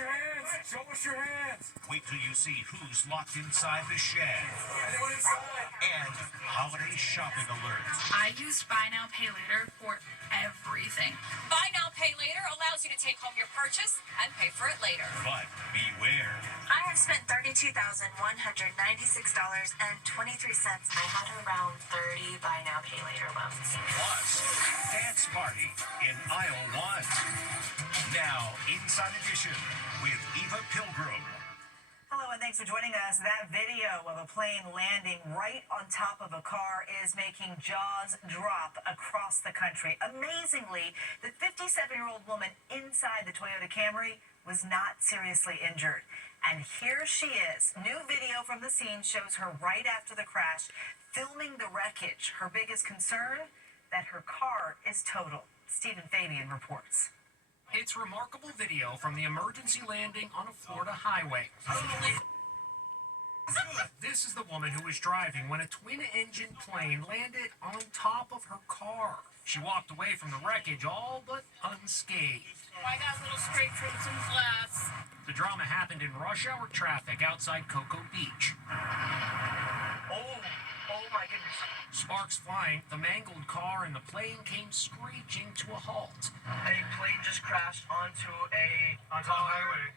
your hands! Show us your hands! Wait till you see who's locked inside the shed. Anyone inside? And holiday shopping alerts. I use Buy Now, Pay Later for everything. Buy Now, Pay Later allows you to take home your purchase and pay for it later. But beware. I have spent $32,196.23. I had around 30 Buy Now, Pay Later loans. Plus, Dance Party in aisle 1. Now, Inside Edition with Eva Pilgrim. Hello and thanks for joining us. That video of a plane landing right on top of a car is making jaws drop across the country. Amazingly, the 57-year-old woman inside the Toyota Camry was not seriously injured. And here she is. New video from the scene shows her right after the crash, filming the wreckage. Her biggest concern, that her car is total. Stephen Fabian reports. It's remarkable video from the emergency landing on a Florida highway. This is the woman who was driving when a twin-engine plane landed on top of her car. She walked away from the wreckage all but unscathed. I got a little scrape from some glass. The drama happened in rush hour traffic outside Cocoa Beach. Oh my goodness. Sparks flying, the mangled car and the plane came screeching to a halt. A plane just crashed onto a highway.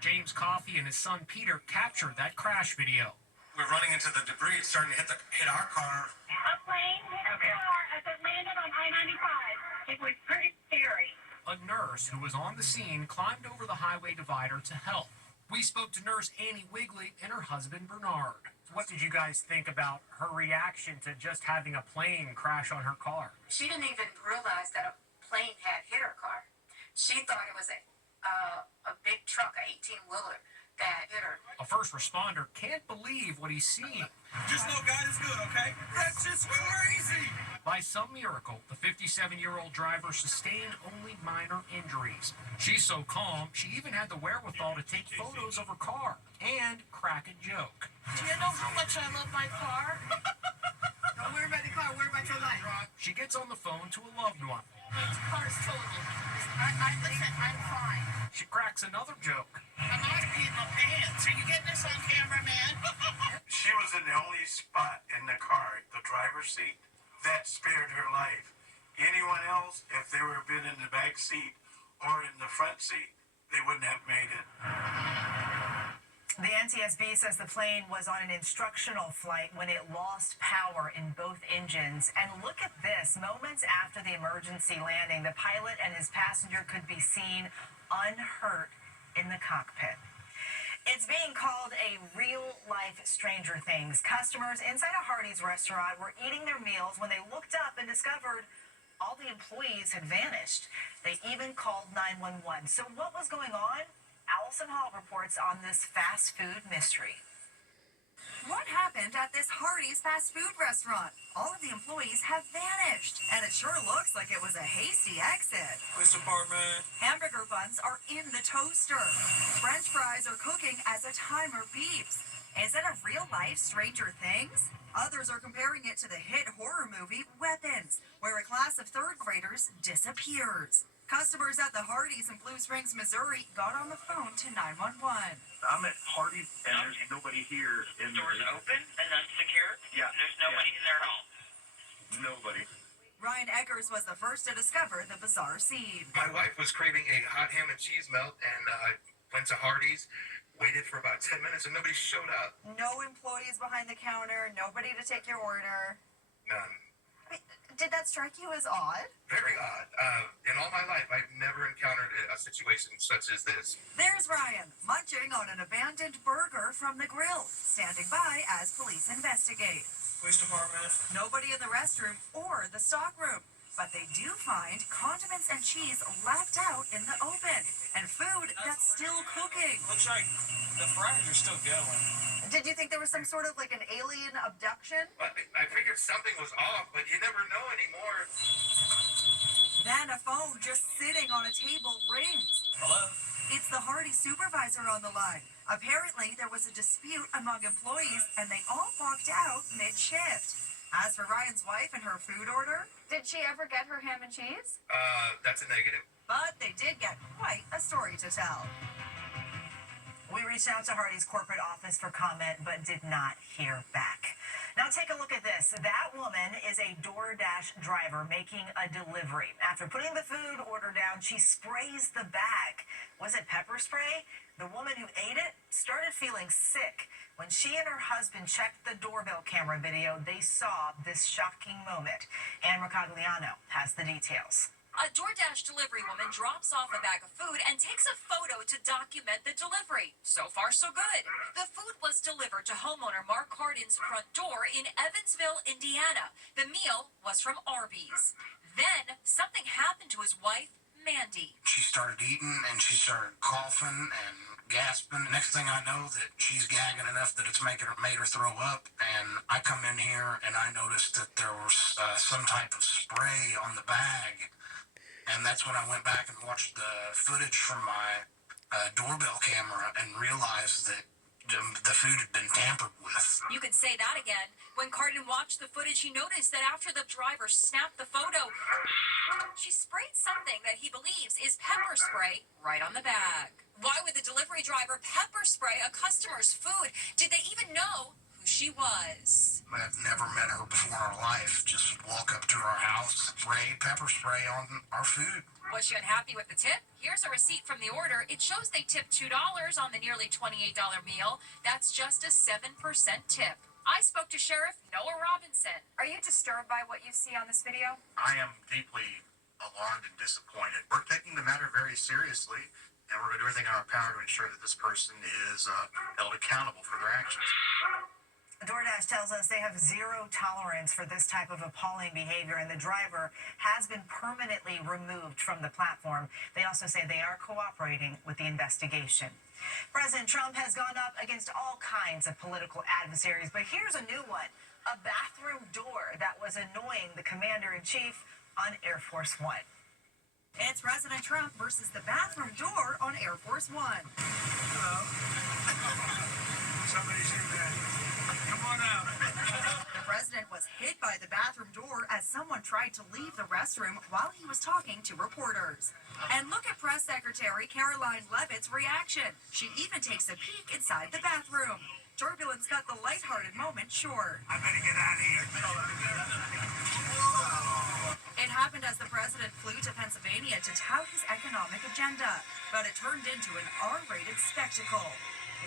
James Coffey and his son Peter captured that crash video. We're running into the debris. It's starting to hit our car. A plane hit a car as it landed on I-95. It was pretty scary. A nurse who was on the scene climbed over the highway divider to help. We spoke to nurse Annie Wigley and her husband Bernard. What did you guys think about her reaction to just having a plane crash on her car? She didn't even realize that a plane had hit her car. She thought it was a big truck, a 18-wheeler, that hit her. A first responder can't believe what he's seeing. Just know God is good, okay? That's just crazy! By some miracle, the 57-year-old driver sustained only minor injuries. She's so calm, she even had the wherewithal to take photos of her car and crack a joke. Do you know how much I love my car? Don't worry about the car, worry about your life. She gets on the phone to a loved one. My car's total. Listen, I'm fine. She cracks another joke. I'm not peeing my pants. Are you getting this on camera, man? She was in the only spot in the car, the driver's seat, that spared her life. Anyone else, if they were been in the back seat or in the front seat, they wouldn't have made it. The NTSB says the plane was on an instructional flight when it lost power in both engines. And look at this. Moments after the emergency landing, the pilot and his passenger could be seen unhurt in the cockpit. It's being called a real-life Stranger Things. Customers inside a Hardee's restaurant were eating their meals when they looked up and discovered all the employees had vanished. They even called 911. So what was going on? Allison Hall reports on this fast food mystery. What happened at this Hardee's fast food restaurant? All of the employees have vanished, and it sure looks like it was a hasty exit. Police department. Hamburger buns are in the toaster. French fries are cooking as a timer beeps. Is it a real-life Stranger Things? Others are comparing it to the hit horror movie Weapons, where a class of third graders disappears. Customers at the Hardee's in Blue Springs, Missouri got on the phone to 911. I'm at Hardee's and there's nobody here. The door's open and unsecured? Yeah. There's nobody in there at all? Nobody. Ryan Eggers was the first to discover the bizarre scene. My wife was craving a hot ham and cheese melt, and I went to Hardee's, waited for about 10 minutes, and nobody showed up. No employees behind the counter, nobody to take your order. None. Did that strike you as odd? Very odd. In all my life, I've never encountered a situation such as this. There's Ryan, munching on an abandoned burger from the grill, standing by as police investigate. Police department. Nobody in the restroom or the stockroom, but they do find condiments and cheese left out in the open, and food that's still cooking. Looks like the fryers are still going. Did you think there was some sort of like an alien abduction? Well, I figured something was off, but you never know anymore. Then a phone just sitting on a table rings. Hello? It's the Hardee's supervisor on the line. Apparently, there was a dispute among employees, and they all walked out mid-shift. As for Ryan's wife and her food order, Did she ever get her ham and cheese? That's a negative. but they did get quite a story to tell. We reached out to Hardee's corporate office for comment, but did not hear back. Now take a look at this. That woman is a DoorDash driver making a delivery. After putting the food order down, she sprays the bag. Was it pepper spray? The woman who ate it started feeling sick. When she and her husband checked the doorbell camera video, they saw this shocking moment. Ann Mercagliano has the details. A DoorDash delivery woman drops off a bag of food and takes a photo to document the delivery. So far, so good. The food was delivered to homeowner Mark Hardin's front door in Evansville, Indiana. The meal was from Arby's. Then, something happened to his wife, Mandy. She started eating and she started coughing and gasping. Next thing I know, that she's gagging enough that it's made her throw up. And I come in here and I noticed that there was some type of spray on the bag. And that's when I went back and watched the footage from my doorbell camera and realized that the food had been tampered with. You can say that again. When Cardin watched the footage, he noticed that after the driver snapped the photo, she sprayed something that he believes is pepper spray right on the bag. Why would the delivery driver pepper spray a customer's food? Did they even know who she was? I've never met her before in her life. Just walk up to her house, spray pepper spray on our food. Was she unhappy with the tip? Here's a receipt from the order. It shows they tipped $2 on the nearly $28 meal. That's just a 7% tip. I spoke to Sheriff Noah Robinson. Are you disturbed by what you see on this video? I am deeply alarmed and disappointed. We're taking the matter very seriously, and we're going to do everything in our power to ensure that this person is held accountable for their actions. DoorDash tells us they have zero tolerance for this type of appalling behavior, and the driver has been permanently removed from the platform. They also say they are cooperating with the investigation. President Trump has gone up against all kinds of political adversaries, but here's a new one: a bathroom door that was annoying the commander-in-chief on Air Force One. It's President Trump versus the bathroom door on Air Force One. Hello. Somebody's in there. Come on out. The president was hit by the bathroom door as someone tried to leave the restroom while he was talking to reporters. And look at Press Secretary Caroline Leavitt's reaction. She even takes a peek inside the bathroom. Turbulence cut the lighthearted moment short. I better get out of here. It happened as the president flew to Pennsylvania to tout his economic agenda, but it turned into an R-rated spectacle.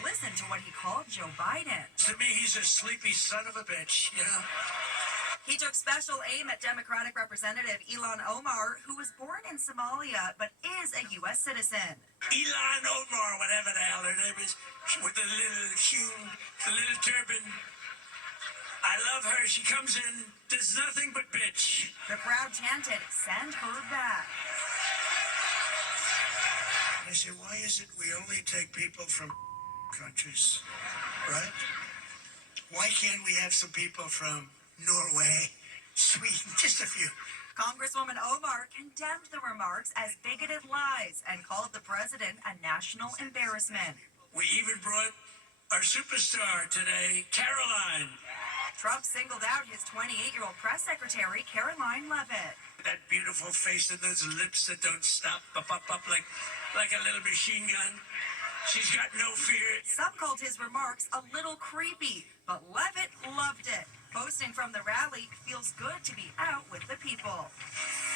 Listen to what he called Joe Biden. To me, he's a sleepy son of a bitch, you know? He took special aim at Democratic Representative Ilhan Omar, who was born in Somalia but is a U.S. citizen. Elon Omar, whatever the hell her name is, with the little shoe, the little turban. I love her. She comes in, does nothing but bitch. The crowd chanted, "Send her back." I said, why is it we only take people from countries, right? Why can't we have some people from Norway, Sweden, just a few? Congresswoman Omar condemned the remarks as bigoted lies and called the president a national embarrassment. We even brought our superstar today, Caroline. Trump singled out his 28-year-old press secretary, Caroline Leavitt. That beautiful face and those lips that don't stop, up like a little machine gun. She's got no fear. Some called his remarks a little creepy, but Leavitt loved it. Posting from the rally, feels good to be out with the people.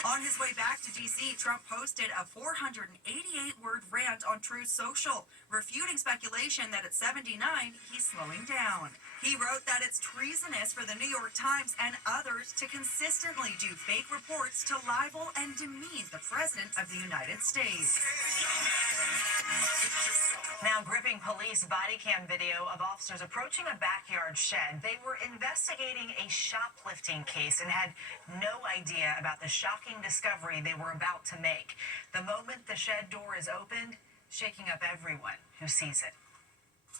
On his way back to D.C., Trump posted a 488-word rant on Truth Social, refuting speculation that at 79, he's slowing down. He wrote that it's treasonous for the New York Times and others to consistently do fake reports to libel and demean the President of the United States. Now gripping police body cam video of officers approaching a backyard shed. They were investigating a shoplifting case and had no idea about the shocking discovery they were about to make. The moment the shed door is opened, shaking up everyone who sees it.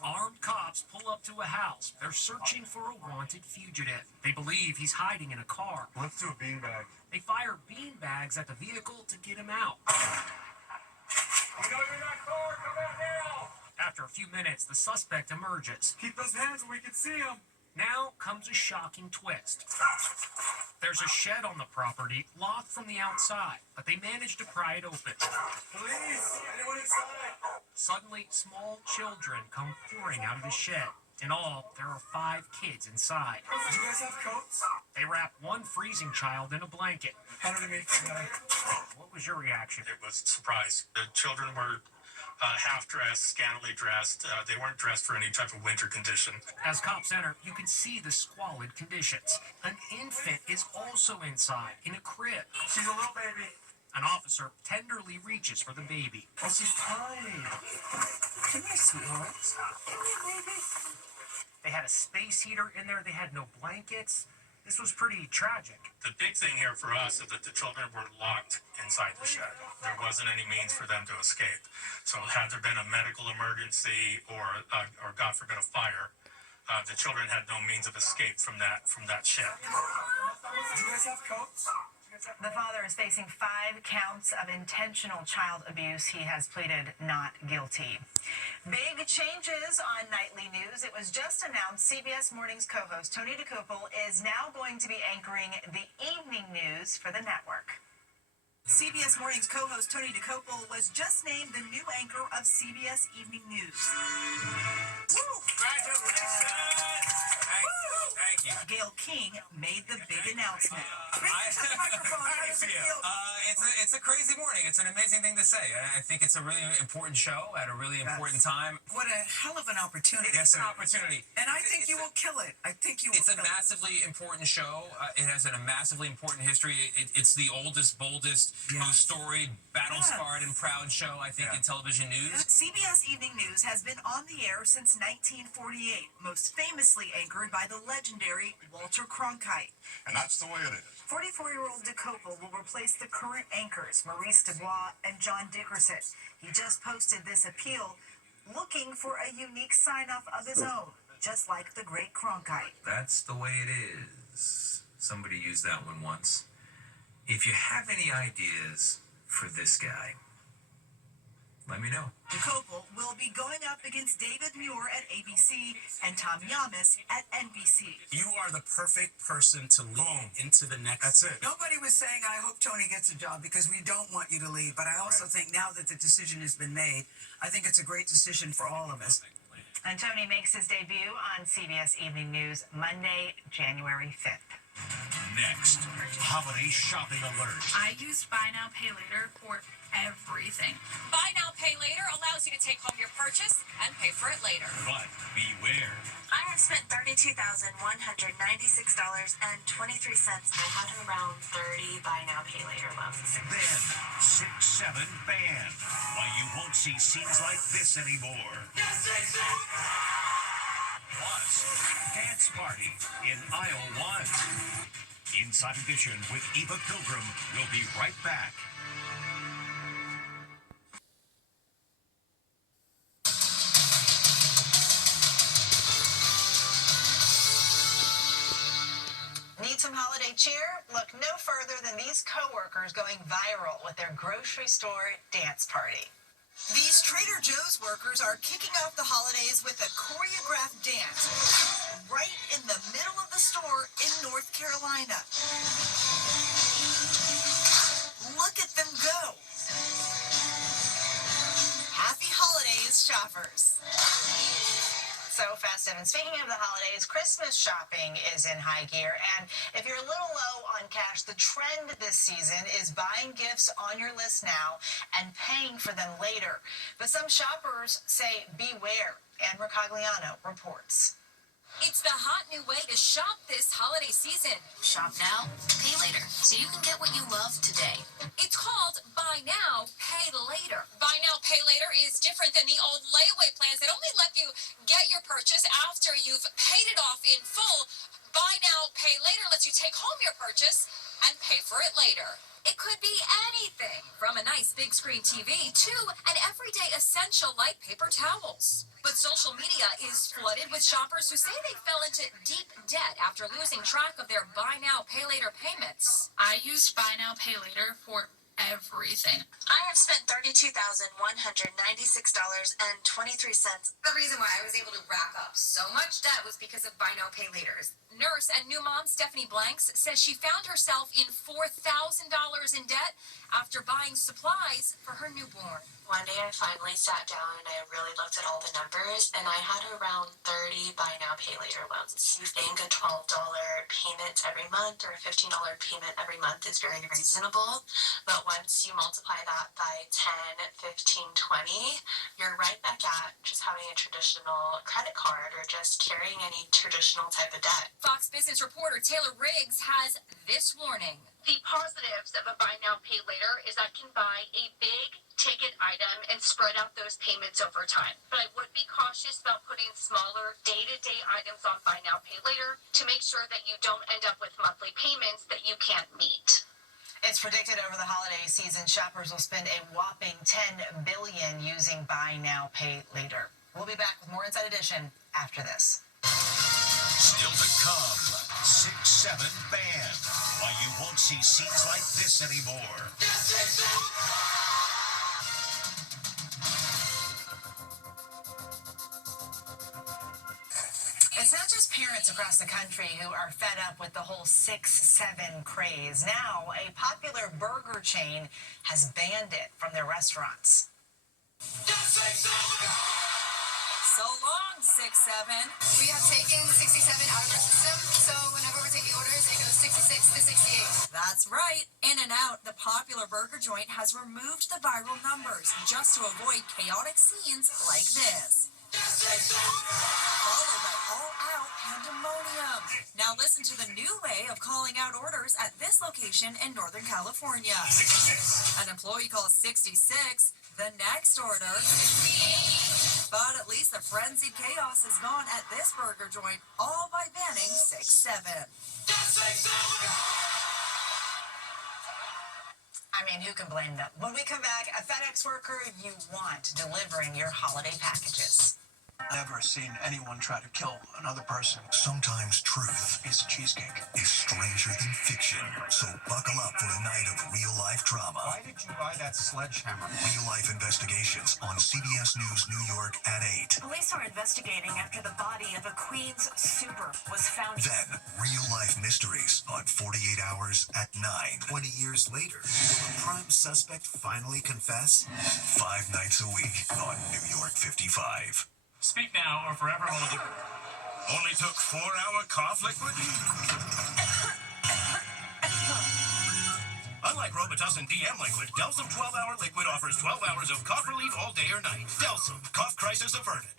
Armed cops pull up to a house. They're searching for a wanted fugitive. They believe he's hiding in a car. Let's do a beanbag. They fire beanbags at the vehicle to get him out. We know you're not far. Come out now. After a few minutes, the suspect emerges. Keep those hands where we can see them. Now comes a shocking twist. There's a shed on the property, locked from the outside, but they managed to pry it open. Police! Anyone inside? Suddenly, small children come pouring out of the shed. In all, there are 5 kids inside. Do you guys have coats? They wrap one freezing child in a blanket. How did it make you What was your reaction? It was a surprise. The children were half-dressed, scantily dressed. They weren't dressed for any type of winter condition. As cops enter, you can see the squalid conditions. An infant is also inside, in a crib. She's a little baby. An officer tenderly reaches for the baby. Oh, she's tired. Come here, sweetheart. Come here, baby. They had a space heater in there. They had no blankets. This was pretty tragic. The big thing here for us is that the children were locked inside the shed. There wasn't any means for them to escape. So had there been a medical emergency or God forbid, a fire, the children had no means of escape from that shed. Do you guys have coats? The father is facing 5 counts of intentional child abuse. He has pleaded not guilty. Big changes on nightly news. It was just announced CBS Mornings co-host Tony DeCoppel is now going to be anchoring the evening news for the network. CBS Mornings co-host Tony DeCoppel was just named the new anchor of CBS Evening News. Thank you. Gail King made the big announcement. It's a crazy morning. It's an amazing thing to say. I think it's a really important show at a really important time. What a hell of an opportunity. It's an opportunity. And I think you will kill it. I think you will It's a massively important show. It has a massively important history. It's the oldest, boldest, most storied, battle-scarred, and proud show, I think, in television news. CBS Evening News has been on the air since 1948, most famously anchored by the legendary Walter Cronkite. And that's the way it is. 44-year-old DeCoppel will replace the current anchors, Maurice Dubois and John Dickerson. He just posted this appeal looking for a unique sign-off of his own, just like the great Cronkite. That's the way it is. Somebody used that one once. If you have any ideas for this guy, let me know. DeCoppel will be going up against David Muir at ABC and Tom Yamas at NBC. You are the perfect person to lead into the next. That's it. Nobody was saying, I hope Tony gets a job because we don't want you to leave. But I also think now that the decision has been made, I think it's a great decision for all of us. And Tony makes his debut on CBS Evening News Monday, January 5th. Next, holiday shopping alert. I use Buy Now, Pay Later for everything. Buy Now, Pay Later allows you to take home your purchase and pay for it later. But beware. I have spent $32,196.23. I had around 30 buy now, pay later loans. Then, 6-7 ban. Why you won't see scenes like this anymore. Plus, Dance Party in Aisle 1. Inside Edition with Eva Pilgrim will be right back. Need some holiday cheer? Look no further than these coworkers going viral with their grocery store dance party. These Trader Joe's workers are kicking off the holidays with a choreographed dance right in the middle of the store in North Carolina. Look at them go. Happy holidays, shoppers. So festive. And speaking of the holidays, Christmas shopping is in high gear. And if you're a little low on cash, the trend this season is buying gifts on your list now and paying for them later. But some shoppers say beware. Ann Mercogliano reports. It's the hot new way to shop this holiday season. Shop now, pay later, so you can get what you love today. It's called Buy Now, Pay Later. Buy Now, Pay Later is different than the old layaway plans that only let you get your purchase after you've paid it off in full. Buy Now, Pay Later lets you take home your purchase and pay for it later. It could be anything from a nice big screen TV to an everyday essential like paper towels. But social media is flooded with shoppers who say they fell into deep debt after losing track of their Buy Now, Pay Later payments. I use Buy Now, Pay Later for everything. I have spent $32,196.23. The reason why I was able to rack up so much debt was because of buy now, pay laters. Nurse and new mom Stephanie Blanks says she found herself in $4,000 in debt after buying supplies for her newborn. One day I finally sat down and I really looked at all the numbers, and I had around 30 buy now, pay later loans. You think a $12 payment every month or a $15 payment every month is very reasonable, but once you multiply that by 10, 15, 20, you're right back at just having a traditional credit card or just carrying any traditional type of debt. Fox Business reporter Taylor Riggs has this warning. The positives of a buy now, pay later is I can buy a big ticket item and spread out those payments over time. But I would be cautious about putting smaller day-to-day items on buy now, pay later to make sure that you don't end up with monthly payments that you can't meet. It's predicted over the holiday season, shoppers will spend a whopping $10 billion using buy now, pay later. We'll be back with more Inside Edition after this. Still to come, 6-7 banned. Why you won't see scenes like this anymore. It's not just parents across the country who are fed up with the whole 6-7 craze. Now, a popular burger chain has banned it from their restaurants. So long, 6-7. We have taken 67 out of our system, so whenever we're taking orders, it goes 66 to 68. That's right. In-N-Out, the popular burger joint, has removed the viral numbers just to avoid chaotic scenes like this. Followed by all-out pandemonium. Now listen to the new way of calling out orders at this location in Northern California. 66. An employee calls 66, the next order. But at least the frenzied chaos is gone at this burger joint, all by banning 6-7. I mean, who can blame them? When we come back, a FedEx worker you want delivering your holiday packages. Never seen anyone try to kill another person. Sometimes truth Piece of cheesecake. is stranger than fiction. So buckle up for a night of real-life drama. Why did you buy that sledgehammer? Real-life investigations on CBS News New York at 8. Police are investigating after the body of a Queens super was found. Then, real-life mysteries on 48 Hours at 9. 20 years later, will a prime suspect finally confess? 5 nights a week on New York 55. Speak now or forever hold it. Only took 4-hour cough liquid? Unlike Robitussin DM liquid, Delsum 12-hour liquid offers 12 hours of cough relief all day or night. Delsum, cough crisis averted.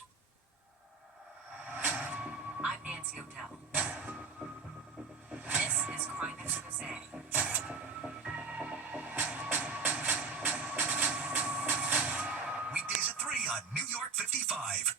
I'm Nancy O'Dell. This is Crime Expose. Weekdays at 3 on New York 55.